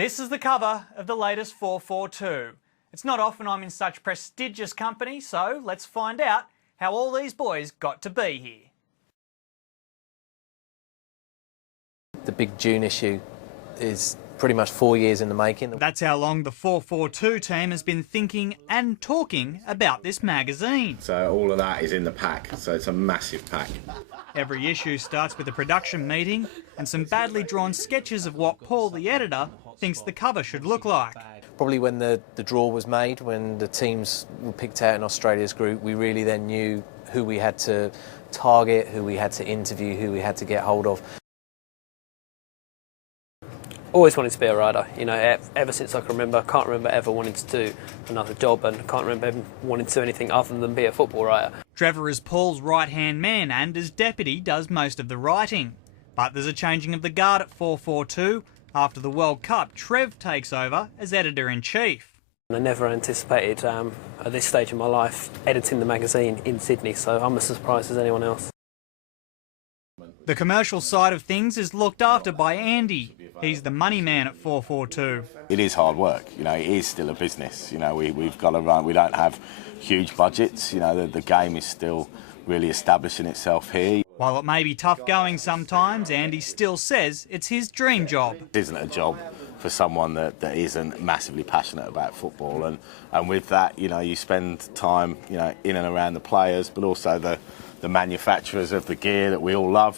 This is the cover of the latest 442. It's not often I'm in such prestigious company, so let's find out how all these boys got to be here. The big June issue is pretty much 4 years in the making. That's how long the 442 team has been thinking and talking about this magazine. So all of that is in the pack, so it's a massive pack. Every issue starts with a production meeting and some badly drawn sketches of what Paul, the editor, thinks the cover should look like. Probably when the draw was made, when the teams were picked out in Australia's group, we really then knew who we had to target, who we had to interview, who we had to get hold of. Always wanted to be a writer, you know, ever since I can remember. I can't remember ever wanting to do another job, and can't remember ever wanting to do anything other than be a football writer. Trevor is Paul's right-hand man and, as deputy, does most of the writing. But there's a changing of the guard at 442. After the World Cup, Trev takes over as editor-in-chief. I never anticipated, at this stage of my life, editing the magazine in Sydney, so I'm as surprised as anyone else. The commercial side of things is looked after by Andy. He's the money man at 442. It is hard work, you know, it is still a business, you know, we've got to run, we don't have huge budgets, you know, the game is still really establishing itself here. While it may be tough going sometimes, Andy still says it's his dream job. It isn't a job for someone that isn't massively passionate about football, and with that, you know, you spend time, you know, in and around the players, but also the manufacturers of the gear that we all love.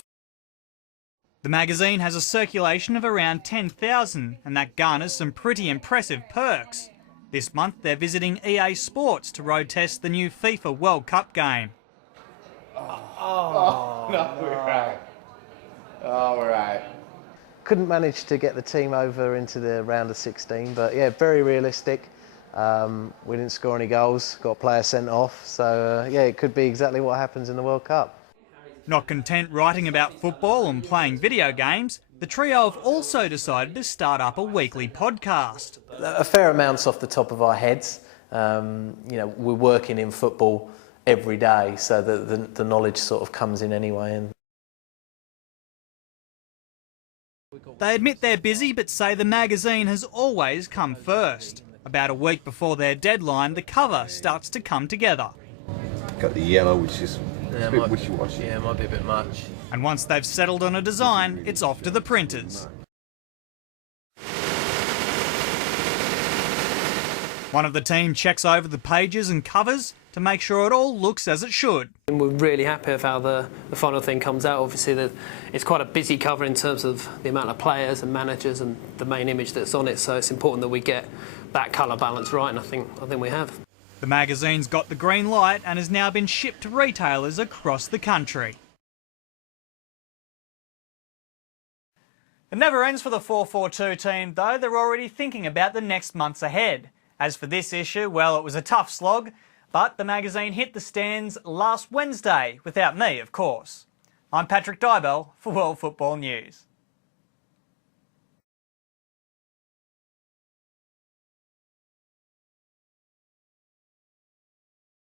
The magazine has a circulation of around 10,000, and that garners some pretty impressive perks. This month they're visiting EA Sports to road test the new FIFA World Cup game. Oh no, we're right. Oh, we're right. Couldn't manage to get the team over into the round of 16, but yeah, very realistic. We didn't score any goals, got a player sent off, so yeah, it could be exactly what happens in the World Cup. Not content writing about football and playing video games, the trio have also decided to start up a weekly podcast. A fair amount's off the top of our heads. You know, we're working in football every day, so the knowledge sort of comes in anyway. And they admit they're busy, but say the magazine has always come first. About a week before their deadline, the cover starts to come together. Got the yellow, which is a bit wishy-washy. Yeah, it might be a bit much. And once they've settled on a design, it's off to the printers. One of the team checks over the pages and covers to make sure it all looks as it should. And we're really happy with how the final thing comes out. Obviously, it's quite a busy cover in terms of the amount of players and managers and the main image that's on it, so it's important that we get that colour balance right, and I think we have. The magazine's got the green light and has now been shipped to retailers across the country. It never ends for the 442 team, though. They're already thinking about the next months ahead. As for this issue, well, it was a tough slog, but the magazine hit the stands last Wednesday, without me, of course. I'm Patrick Dybell for World Football News.